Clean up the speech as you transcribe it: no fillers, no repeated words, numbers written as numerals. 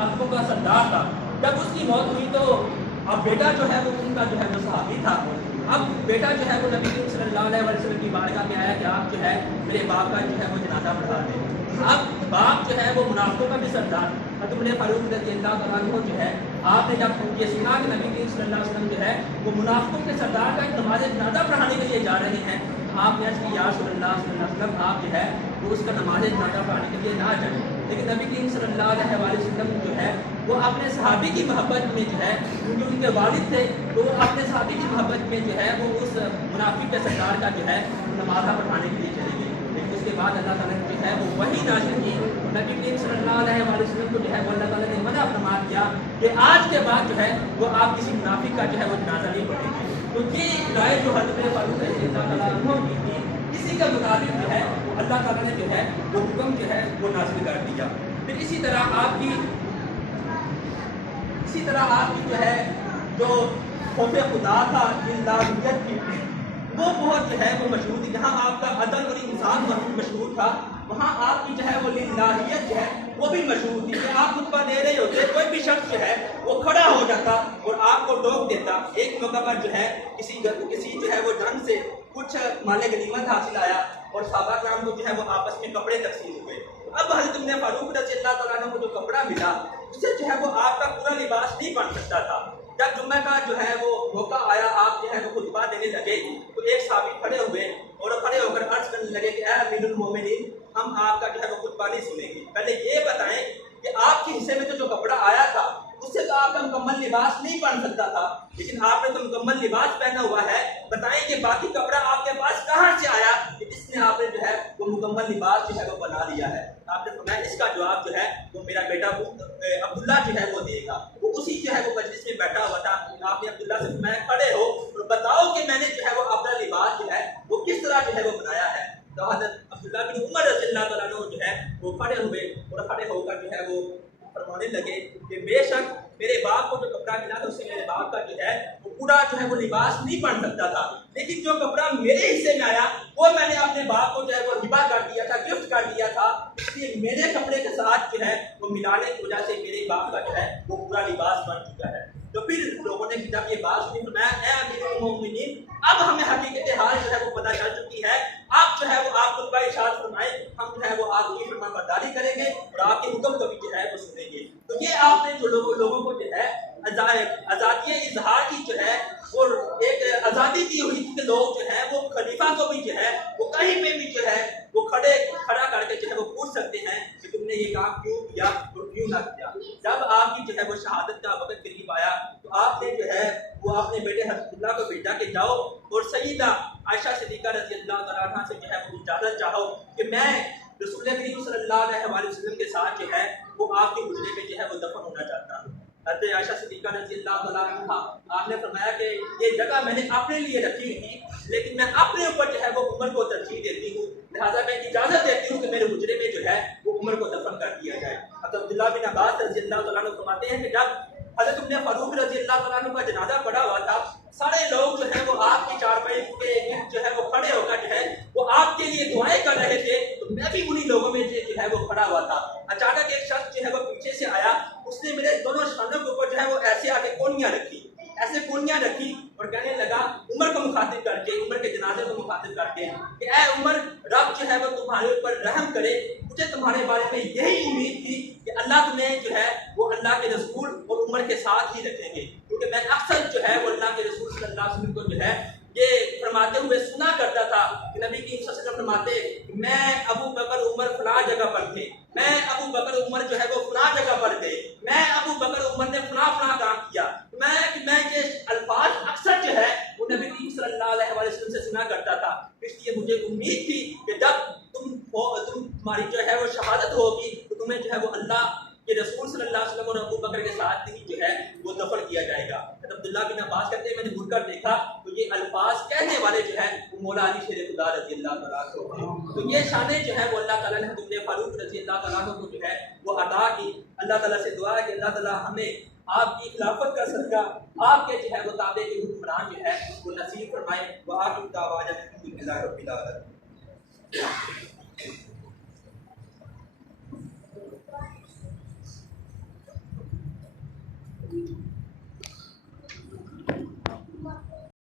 मुनाफिकों का सरदार था। जब उसकी मौत हुई तो अब बेटा जो है वो उनका जो है वो सहाबी था। अब बेटा जो है वो नबी करीम सल्लल्लाहु अलैहि वसल्लम की बारगाह में आया कि आप जो है मेरे बाप का जो है वो जनाजा पढ़ा दें। अब बाप जो है वो मुनाफिकों का भी सरदार हज़रत फारूक रज़ियल्लाहु तआला अन्हु जो है, आपने जब ये सुना कि नबी करीम सल्लल्लाहु अलैहि वसल्लम जो है वो मुनाफिकों के सरदार का नमाज जनाजा पढ़ाने के लिए जा रहे हैं, आपने अर्ज़ की या रसूलल्लाह सल्लल्लाहु अलैहि वसल्लम आप जो है वो उसका नमाज जनाजा पढ़ाने के लिए ना जाएं। लेकिन नबी करीम सल्लल्लाहु अलैहि वसल्लम जो है वो अपने सहाबी की मोहब्बत में जो है, क्योंकि उनके वालिद थे तो वो अपने सहाबी की मोहब्बत में जो है वो उस मुनाफिक के सरदार का जो है नमाज़ पढ़ाने के लिए चले गए। लेकिन उसके बाद अल्लाह ताला ने जो है वो वही नाज़िल की, नबी करीम सल्लल्लाहु अलैहि वसल्लम को जो है वो अल्लाह ताला ने मना फरमा दिया कि आज के बाद जो है वो आप किसी मुनाफिक का जो है वो जनाजा नहीं पढ़ेंगे। तो ये राय जो हज़रत फारूक रज़ियल्लाहु तआला अन्हु की थी, इसी के मुताबिक जो है वो अल्लाह ताला ने जो है वो हुक्म जो है वो नाज़िल कर दिया। फिर इसी तरह आपकी जो है जो खौफ़े खुदा था, इल्लाहियत की, वो बहुत जो है वो मशहूर थी। जहाँ आपका अदल और इंसाफ मशहूर था, वहाँ आपकी जो है वो लिल्लाहियत जो है वो भी मशहूर थी। कि आप खुतबा दे रहे होते, कोई भी शख्स जो है वो खड़ा हो जाता और आपको टोक देता। एक मौका पर जो है किसी जो है वो जंग से कुछ माले गनीमत हासिल आया और सहाबा किराम को जो है वो आपस में कपड़े तकसीम हुए। अब हज़रत फारूक रज़ियल्लाहु तआला अन्हु को जो कपड़ा मिला उससे जो है वो आपका पूरा लिबास नहीं बन सकता था। जब जुम्मे का जो है वो मौका आया, आप जो है वो खुतबा देने लगे तो एक साहबी खड़े हुए और खड़े होकर अर्ज करने लगे कि ऐ अमीरुल मोमिनीन, हम आपका जो है वो खुतबा नहीं सुनेंगे। पहले ये बताएं कि आपके हिस्से में तो जो कपड़ा आया था उससे तो आपका मुकम्मल लिबास नहीं बन सकता था, लेकिन आपने तो मुकम्मल लिबास पहना हुआ है। बताएं कि बाकी कपड़ा आपके पास कहाँ से आया कि इसने आपने जो है वो मुकम्मल लिबास जो है वो बना लिया है। आपने फरमाया इसका जवाब जो है वो मेरा बेटा अब्दुल्ला जो है वो देगा। वो उसी जो है वो मजलिस में बैठा हुआ था। आपने अब्दुल्ला से फरमाया खड़े हो और बताओ कि मैंने जो है वो अपना लिबास जो है वो किस तरह जो है वो बनाया है। तो हज़रत अब्दुल्ला बिन उमर रज़ियल्लाहु तआला अन्हु जो है वो खड़े हुए और खड़े होकर जो है वो फरमाने लगे कि बेशक मेरे बाप को जो कपड़ा मिला था उससे मेरे बाप का जो है वो पूरा जो है वो लिबास नहीं बन सकता था, लेकिन जो कपड़ा मेरे हिस्से में आया वो मैंने अपने बाप को जो है वो हिबा कर दिया था, गिफ्ट कर दिया था। इसलिए मेरे कपड़े के साथ जो है वो मिलाने की वजह से मेरे बाप का जो है वो पूरा लिबास बन चुका है। तो फिर लोगों ने जब ये बात सुनी तो मैं अमीरुल मोमिनीन, अब हमें हकीकत हाल जो है वो पता चल चुकी है। आप जो है वो आप खुतबा इरशाद फरमाएं, हम जो है वो आपकी फरमाबरदारी करेंगे और आपके हुक्म को भी जो है वो सुनेंगे। तो ये आपने जो लोगों को जो है आज़ादी इजहार की जो है वो एक आज़ादी दी हुई थी कि लोग जो है वो खलीफा को भी जो है वो कहीं पे भी जो है वो खड़ा करके जो है वो पूछ सकते हैं कि तुमने ये काम क्यों किया और क्यों ना किया। जब आपकी जो है वो शहादत का वक्त करीब आया तो आपने जो है वो अपने बेटे अब्दुल्ला को भेजा कि जाओ और सईदा आयशा सिद्दीक़ा रज़ियल्लाहु तआला अन्हा से जो है वो इजाज़त चाहो कि मैं रसूल करीम सल्लल्लाहु अलैहि वसल्लम के साथ जो है वो आपके हुजरे में जो है वो दफन होना चाहता हूँ। हज़रत आयशा सिद्दीक़ा रज़ियल्लाहु तआला अन्हा आपने फरमाया कि ये जगह मैंने अपने लिए रखी हुई थी, लेकिन मैं अपने ऊपर जो है वो उमर को तरजीह देती हूँ, लिहाजा मैं इजाज़त देती हूँ कि मेरे हुजरे में जो है वो उमर को दफन कर दिया जाए। हज़रत अब्दुल्लाह बिन अब्बास रज़ियल्लाहु तआला अन्हु फरमाते हैं कि जब हज़रत फारूक रज़ियल्लाहु तआला अन्हु का जनाजा पड़ा हुआ था, सारे लोग जो है वो आपकी चारपाई के जो है वो खड़े होकर जो है वो आपके लिए दुआएं कर रहे थे। तो मैं भी उन्हीं लोगों में जो है वो खड़ा हुआ था। अचानक एक शख्स जो है वो पीछे से आया, उसने मेरे दोनों शानों के ऊपर जो है वो ऐसे आके कोनियां रखी और कहने लगा उमर को मुखातिब करके, उमर के जनाजे को मुखातिब करके कि ऐ उमर, रब जो है वो तुम्हारे ऊपर रहम करे। मुझे तुम्हारे बारे में यही उम्मीद थी कि अल्लाह तुम्हें जो है वो अल्लाह के रसूल और उमर के साथ ही रखेंगे, क्योंकि मैं अक्सर जो है वो अल्लाह के रसूल सल्लल्लाहु अलैहि वसल्लम को जो है ये फरमाते हुए सुना करता था कि नबी करीम सल्लल्लाहु अलैहि वसल्लम फरमाते मैं अबू बकर उमर फलां जगह पर थे, मैं अबू बकर उमर जो है वो फलां जगह पर थे, मैं अबू बकर उमर ने फलां काम किया। मैं ये अल्फाज अक्सर जो है वो नबी करीम सल्लल्लाहु अलैहि वसल्लम से सुना करता था। इसलिए मुझे उम्मीद थी कि जब तुम्हारी जो है वो शहादत होगी तो तुम्हें जो है वो अल्लाह के रसूल सल्लल्लाहु अलैहि वसल्लम और अबू बकर के साथ ही जो है वो दफन किया जाएगा। अब्दुल्लाह बिन अब्बास कहते हैं मैंने मुड़कर देखा तो ये अल्फाज कहने वाले जो है वो मौला अली शेर खुदा रज़ियल्लाहु तआला अन्हु। तो ये शाने जो है वो अल्लाह ताला ने हज़रत फारूक रज़ियल्लाहु तआला अन्हु को जो है वो अदा की। अल्लाह ताला से दुआ है कि अल्लाह ताला हमें आपकी खिलाफत का सदका आपके जो है वो ताबे के हुक्मरान जो है वो नसीब फरमाए। व आखिर दावाना अल्हम्दुलिल्लाहि रब्बिल आलमीन।